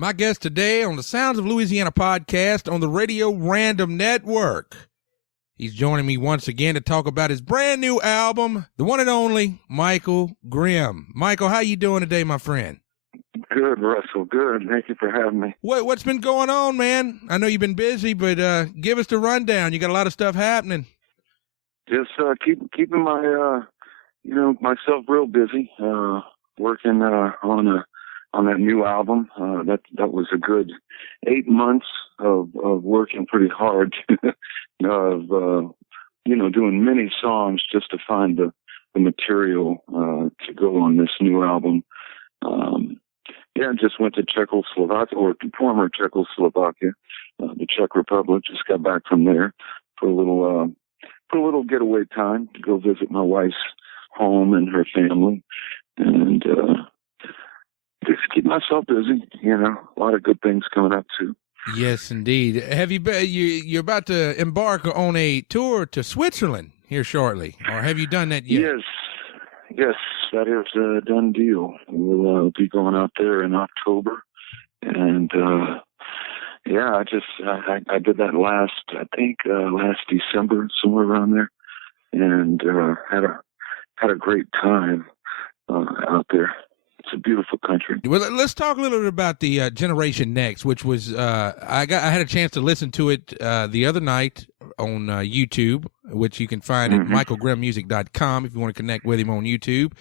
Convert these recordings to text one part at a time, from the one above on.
My guest today on the Sounds of Louisiana podcast on the Radio Random Network. He's joining me once again to talk about his brand new album, the one and only Michael Grimm. Michael, how you doing today, my friend? Good, Russell. Good. Thank you for having me. What's been going on, man? I know you've been busy, but give us the rundown. You got a lot of stuff happening. Just keeping my myself real busy. Working on that new album. That was a good 8 months of working pretty hard, of doing many songs just to find the material to go on this new album. Just went to Czechoslovakia, or former Czechoslovakia, the Czech Republic. Just got back from there for a little getaway time to go visit my wife's home and her family, and just keep myself busy. A lot of good things coming up too. Yes, indeed. Have you been? You're about to embark on a tour to Switzerland here shortly, or have you done that yet? Yes, that is a done deal. We'll be going out there in October, and I did that last December, somewhere around there, and had a great time out there. It's a beautiful country. Well, let's talk a little bit about the Generation Next, which was I had a chance to listen to it the other night on YouTube, which you can find at michaelgrimmmusic.com if you want to connect with him on YouTube.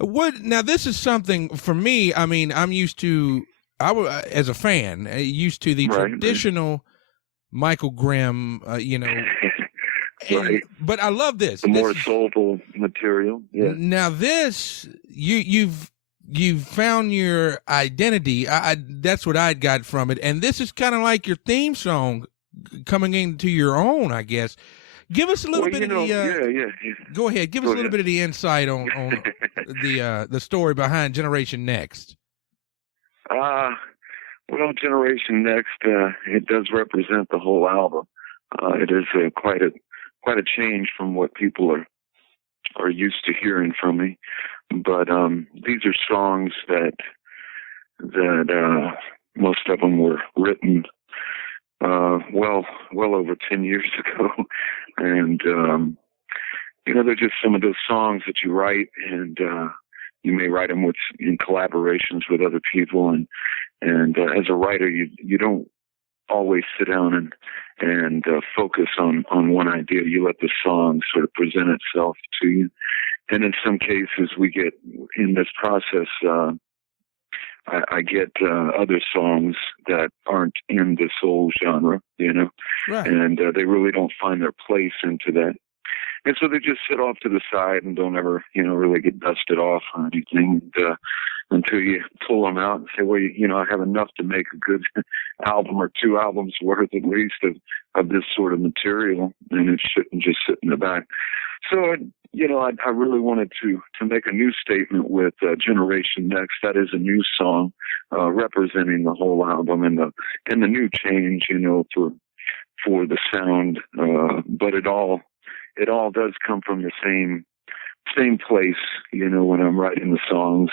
Now, this is something for me. I mean, I'm used to, as a fan, used to the traditional Michael Grimm, Right. But I love this. The more soulful material. Yeah. Now this, you've found your identity. That's what I got from it. And this is kind of like your theme song coming into your own, I guess. Give us a little bit of the, Go ahead. Give us a little bit of the insight on the story behind Generation Next. Generation Next, it does represent the whole album. It is quite a change from what people are used to hearing from me. But these are songs that most of them were written well over 10 years ago, and they're just some of those songs that you write, and you may write them in collaborations with other people, and as a writer, you don't always sit down and focus on one idea. You let the song sort of present itself to you. And in some cases, we get, in this process, I get other songs that aren't in the soul genre, Right. And they really don't find their place into that. And so they just sit off to the side and don't ever, really get dusted off or anything until you pull them out and say, well, I have enough to make a good album or 2 albums worth at least of this sort of material, and it shouldn't just sit in the back. So, I really wanted to make a new statement with Generation Next. That is a new song representing the whole album and the new change, for the sound. But it all does come from the same place, when I'm writing the songs,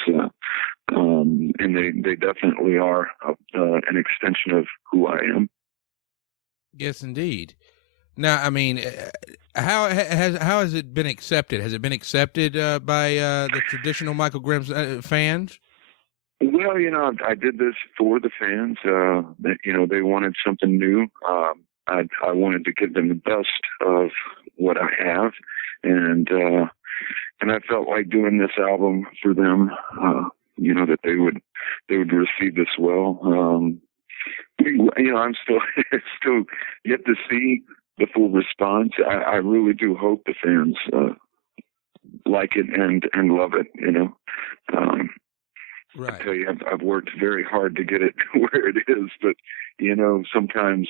and they definitely are an extension of who I am. Yes, indeed. Now, I mean, how has it been accepted? Has it been accepted by the traditional Michael Grimm fans? Well, I did this for the fans. They wanted something new. I wanted to give them the best of what I have, and I felt like doing this album for them. That they would receive this well. I'm still yet to see the full response. I really do hope the fans like it and love it. Right. I tell you, I've worked very hard to get it where it is, but sometimes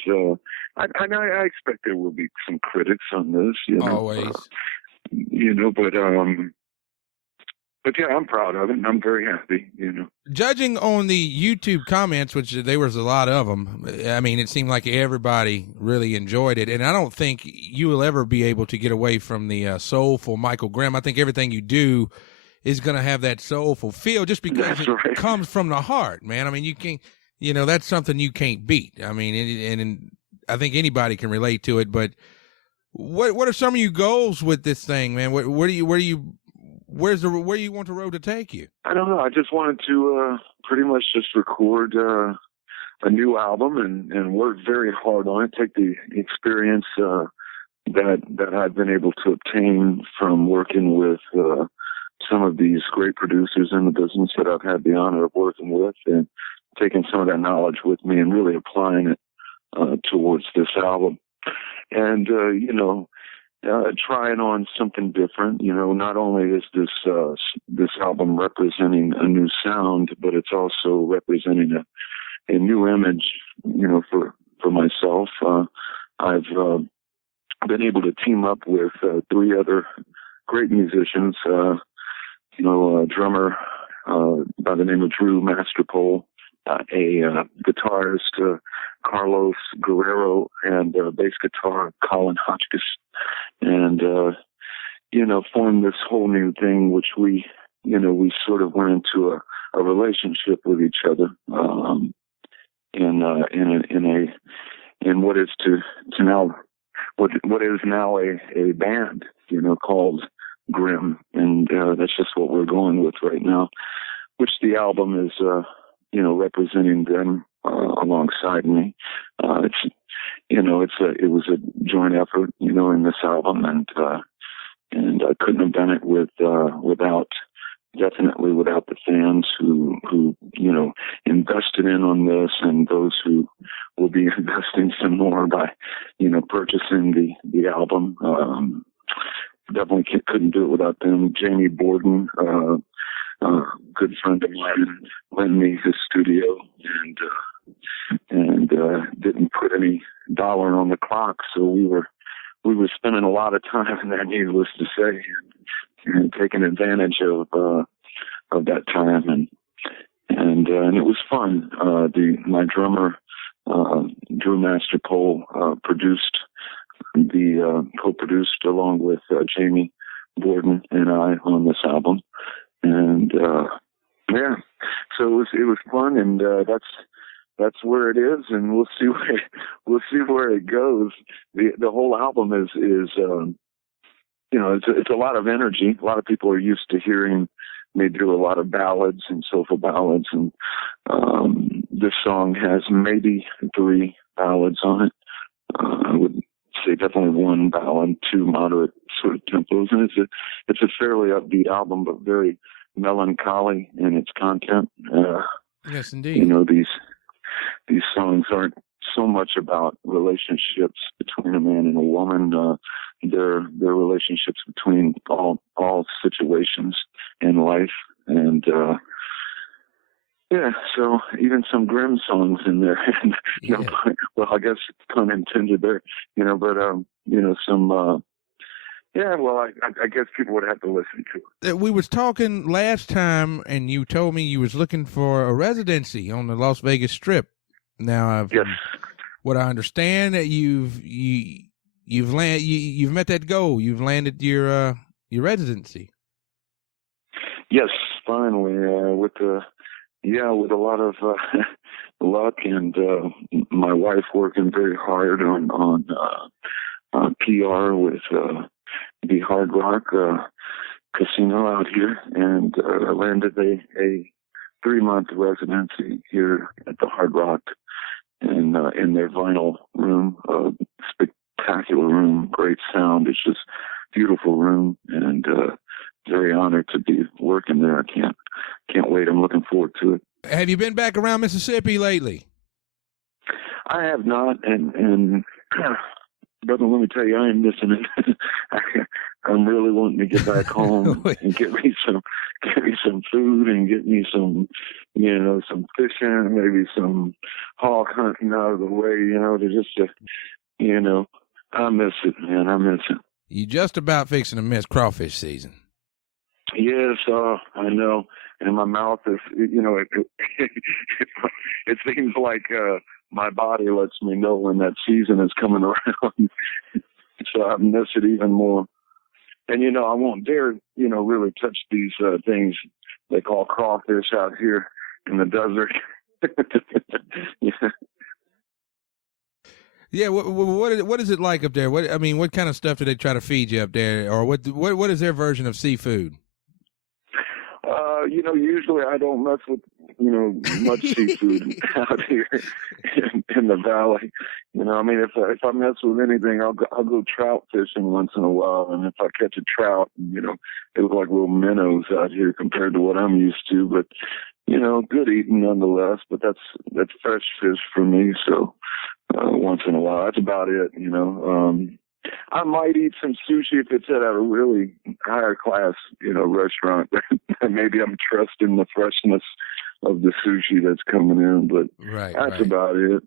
I expect there will be some critics on this. Always. But yeah, I'm proud of it, and I'm very happy. Judging on the YouTube comments, which there was a lot of them, I mean, it seemed like everybody really enjoyed it, and I don't think you will ever be able to get away from the soulful Michael Grimm. I think everything you do is going to have that soulful feel, just because it comes from the heart, man. I mean, you that's something you can't beat. I mean, and I think anybody can relate to it. But what are some of your goals with this thing, man? Where do you where you want the road to take you? I don't know. I just wanted to pretty much just record a new album and work very hard on it. Take the experience that I've been able to obtain from working with some of these great producers in the business that I've had the honor of working with, and taking some of that knowledge with me and really applying it towards this album. And, trying on something different. Not only is this album representing a new sound, but it's also representing a new image, for myself. I've been able to team up with 3 other great musicians, a drummer by the name of Drew Masterpole, a guitarist, Carlos Guerrero, and bass guitar, Colin Hotchkiss, and, formed this whole new thing, which we sort of went into a relationship with each other, in what is now a band, called Grimm, and that's just what we're going with right now, which the album is, representing them alongside me. It was a joint effort, in this album, and I couldn't have done it without the fans who invested in on this, and those who will be investing some more by purchasing the album. Definitely couldn't do it without them. Jamie Borden, a good friend of mine, lent me his studio and didn't put any dollar on the clock, so we were spending a lot of time in there, needless to say, and taking advantage of that time, and it was fun. My drummer, Drew Masterpole, co-produced along with Jamie Borden and I on this album, and so it was fun, and that's where it is, and we'll see where it goes. The whole album is it's a lot of energy. A lot of people are used to hearing me do a lot of ballads and soulful ballads, and this song has maybe 3 ballads on it. I would say definitely 1 ballad, 2 moderate sort of tempos, and it's a fairly upbeat album, but very melancholy in its content. Yes, indeed. These songs aren't so much about relationships between a man and a woman. They're relationships between all situations in life, and so even some Grimm songs in there. And, well, I guess pun intended there. Some. I guess people would have to listen to it. We was talking last time, and you told me you was looking for a residency on the Las Vegas Strip. Now, yes. What I understand that you've met that goal. You've landed your residency. Yes, finally, with a lot of luck, and my wife working very hard on PR with the Hard Rock casino out here, and landed a 3-month residency here at the Hard Rock, and in their vinyl room, spectacular room, great sound. It's just beautiful room, and very honored to be working there. I can't wait. I'm looking forward to it. Have you been back around Mississippi lately? I have not, and brother, let me tell you, I am missing it. I'm really wanting to get back home and get me some food, and get me some fishing, maybe some hog hunting out of the way, I miss it, man. I miss it. You just about fixing to miss crawfish season. Yes, I know. And my mouth is, it seems like my body lets me know when that season is coming around. So I miss it even more. And, I won't dare, really touch these things they call crawfish out here in the desert. Yeah, what is it like up there? What kind of stuff do they try to feed you up there, or what is their version of seafood? Usually I don't mess with, much seafood out here in the valley. If I mess with anything, I'll go trout fishing once in a while, and if I catch a trout, they look like little minnows out here compared to what I'm used to. But good eating nonetheless. But that's fresh fish for me. So once in a while, that's about it. I might eat some sushi if it's at a really higher class, restaurant. Maybe I'm trusting the freshness of the sushi that's coming in, but that's about it.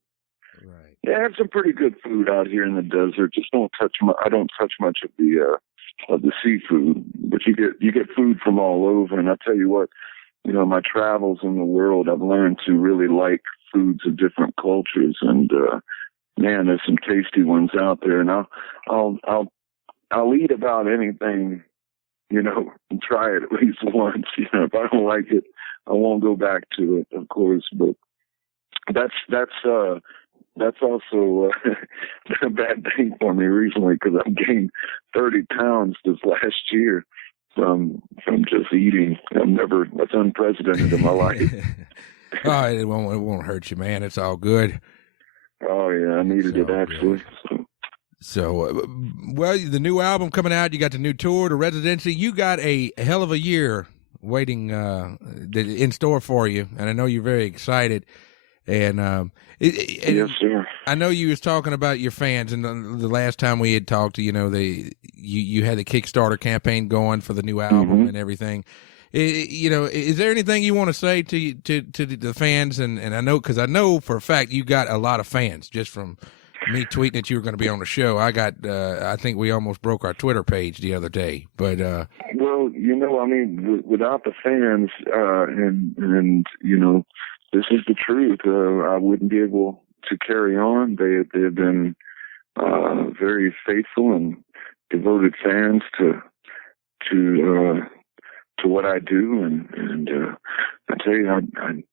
Right. Yeah, I have some pretty good food out here in the desert. Just I don't touch much of the seafood, but you get food from all over. And I tell you what, my travels in the world, I've learned to really like foods of different cultures, and man, there's some tasty ones out there, and I'll eat about anything, and try it at least once. If I don't like it, I won't go back to it, of course. But that's also a bad thing for me recently, because I've gained 30 pounds this last year from just eating. That's unprecedented in my life. Oh, it won't hurt you, man. It's all good. Oh yeah, I needed it actually. So, well, the new album coming out. You got the new tour, the Residency. You got a hell of a year waiting in store for you, and I know you're very excited. And yes, sir. I know you was talking about your fans, and the last time we had talked, you had the Kickstarter campaign going for the new album and everything. Is there anything you want to say to the fans? And I know for a fact you got a lot of fans just from me tweeting that you were going to be on the show. I think we almost broke our Twitter page the other day. But well, without the fans, and this is the truth. I wouldn't be able to carry on. They have been very faithful and devoted fans to what I do, and I tell you,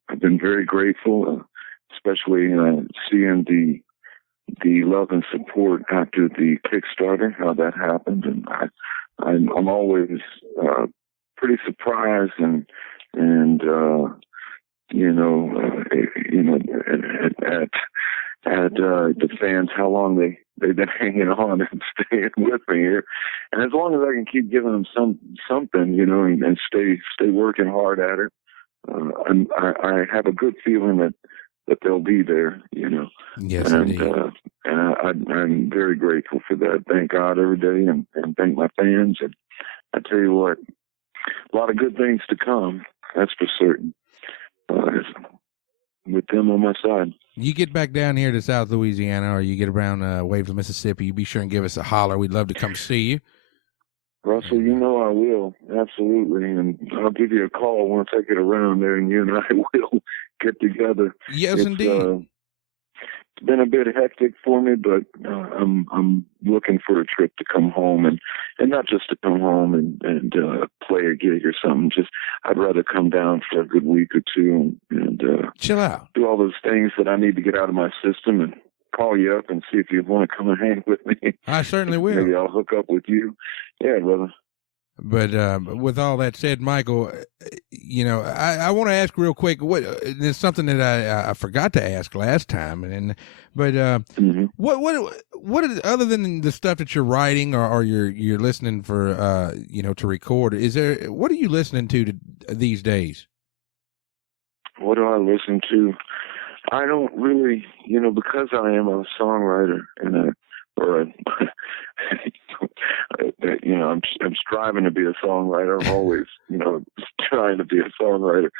I've been very grateful, especially seeing the love and support after the Kickstarter, how that happened, and I'm always pretty surprised and at the fans, how long they've been hanging on and staying with me here. And as long as I can keep giving them something, and stay working hard at it, I have a good feeling that they'll be there, Yes, and indeed. I'm very grateful for that. Thank God every day, and thank my fans. And I tell you what, a lot of good things to come. That's for certain. With them on my side. You get back down here to South Louisiana, or you get around Waves of Mississippi, you be sure and give us a holler. We'd love to come see you. Russell, I will. Absolutely. And I'll give you a call once I get around there, and you and I will get together. Yes, indeed. It's been a bit hectic for me, but I'm looking for a trip to come home, and not just to come home and play a gig or something. Just I'd rather come down for a good week or two and chill out, do all those things that I need to get out of my system, and call you up and see if you want to come and hang with me. I certainly will. Maybe I'll hook up with you. Yeah, brother. But with all that said, Michael, I want to ask real quick. There's something that I forgot to ask last time, what is, other than the stuff that you're writing or you're listening for to record? What are you listening to these days? What do I listen to? I don't really, because I am a songwriter I'm striving to be a songwriter. I'm always, trying to be a songwriter.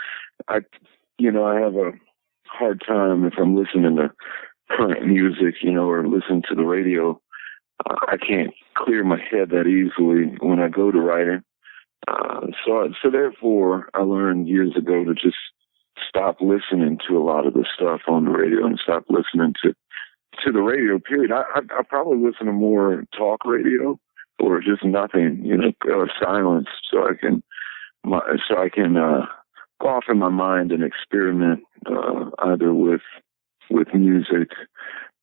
I have a hard time if I'm listening to current music, or listening to the radio. I can't clear my head that easily when I go to writing. So therefore, I learned years ago to just stop listening to a lot of the stuff on the radio and stop listening to the radio, period. I probably listen to more talk radio or just nothing, silence, so I can go off in my mind and experiment either with music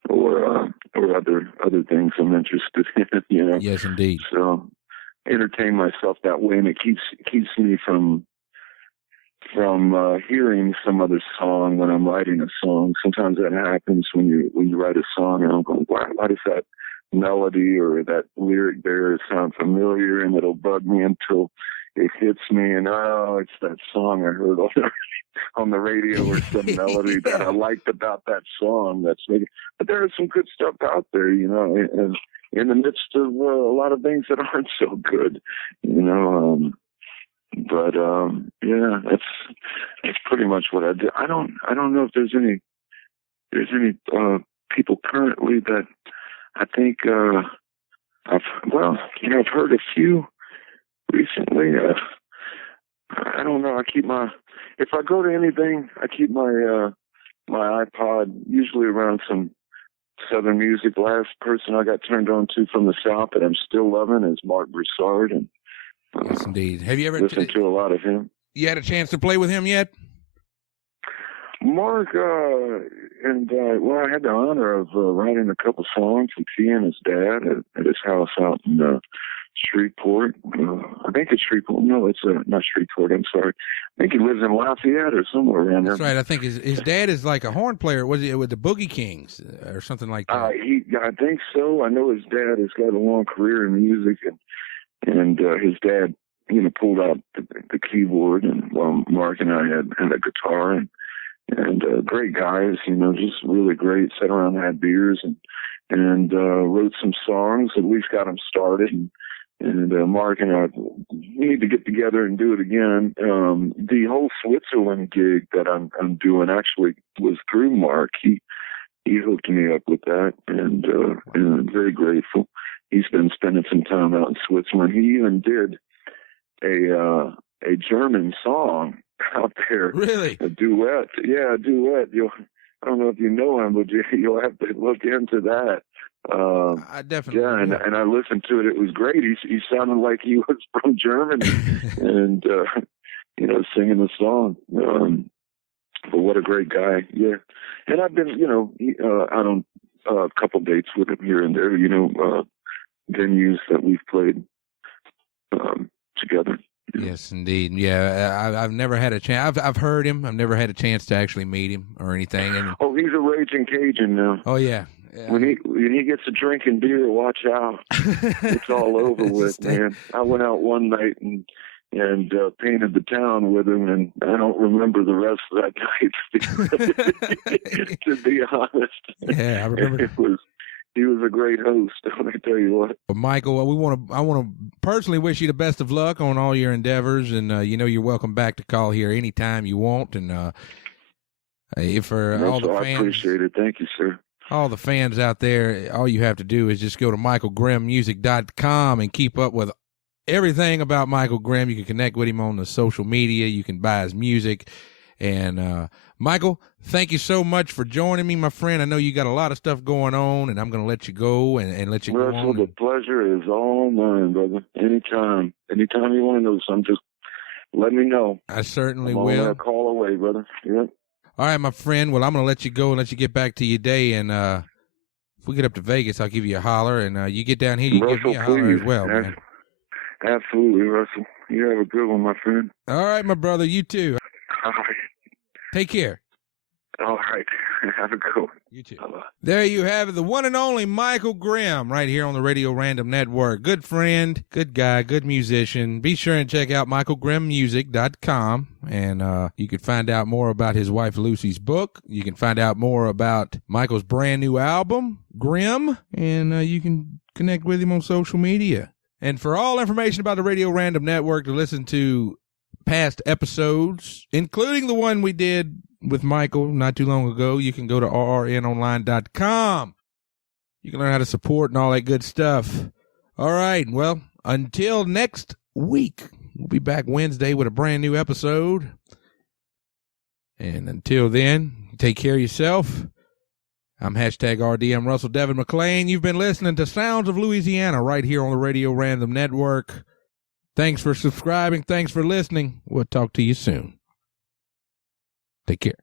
or other things I'm interested in, you know. Yes, indeed. So entertain myself that way, and it keeps me from hearing some other song when I'm writing a song. Sometimes that happens when you write a song, and I'm going, why does that melody or that lyric there sound familiar, and it'll bug me until it hits me, and it's that song I heard on the radio, or some melody that I liked about that song. But there is some good stuff out there, you know, and in the midst of a lot of things that aren't so good, you know. But yeah, that's pretty much what I do. I don't know if there's any people currently that I think I've heard a few recently. I don't know. If I go to anything, I keep my iPod usually around some Southern music. Last person I got turned on to from the South that I'm still loving is Mark Broussard, and yes, indeed. Have you ever listened to a lot of him? You had a chance to play with him yet? Mark, I had the honor of writing a couple songs with he and his dad at his house out in Shreveport. I think it's Shreveport. No, it's not Shreveport. I'm sorry. I think he lives in Lafayette or somewhere around there. That's right. I think his dad is like a horn player. Was he with the Boogie Kings or something like that? I think so. I know his dad has got a long career in music, and his dad, you know, pulled out the keyboard, and while Mark and I had a guitar, and great guys, you know, just really great. Sat around and had beers and wrote some songs. At least got them started. And Mark and I need to get together and do it again. The whole Switzerland gig that I'm doing actually was through Mark. He hooked me up with that, and I'm very grateful. He's been spending some time out in Switzerland. He even did a German song out there. Really? A duet. Yeah, a duet. I don't know if you know him, but you'll have to look into that. I definitely. Yeah, and I listened to it. It was great. He sounded like he was from Germany, and you know, singing the song. But what a great guy. Yeah, and I've been, you know, out on a couple dates with him here and there. You know, venues that we've played together. Yes, indeed. Yeah, I've never had a chance. I've heard him. I've never had a chance to actually meet him or anything. And he's a raging Cajun now. Oh yeah. When he gets a drinking beer, watch out. It's all over with, man. I went out one night and painted the town with him, and I don't remember the rest of that night. To be honest. Yeah, I remember. He was a great host. Let me tell you what. Well, Michael, I want to personally wish you the best of luck on all your endeavors, and you know, you're welcome back to call here anytime you want. And if all the fans, I appreciate it. Thank you, sir. All the fans out there, all you have to do is just go to michaelgrimmmusic.com and keep up with everything about Michael Grimm. You can connect with him on the social media. You can buy his music. And Michael, thank you so much for joining me, my friend. I know you got a lot of stuff going on, and I'm going to let you go and let you go Russell, on. The pleasure is all mine, brother. Anytime you want to know something, just let me know. I certainly I'm will. on that call away, brother. Yep. All right, my friend. Well, I'm going to let you go and let you get back to your day. And if we get up to Vegas, I'll give you a holler. And you get down here, you Russell, give me a holler please. as well, man. Absolutely, Russell. You have a good one, my friend. All right, my brother. You too. All right. Take care. All right. Have a good one. You too. Bye-bye. There you have it, the one and only Michael Grimm, right here on the Radio Random Network. Good friend, good guy, good musician. Be sure and check out michaelgrimmmusic.com, and you can find out more about his wife Lucy's book. You can find out more about Michael's brand new album, Grimm, and you can connect with him on social media. And for all information about the Radio Random Network, to listen to past episodes, including the one we did with Michael not too long ago, you can go to rrnonline.com. You can learn how to support and all that good stuff. All right. Well, until next week, we'll be back Wednesday with a brand new episode. And until then, take care of yourself. I'm #RDM Russell Devin McLain. You've been listening to Sounds of Louisiana right here on the Radio Random Network. Thanks for subscribing. Thanks for listening. We'll talk to you soon. Take care.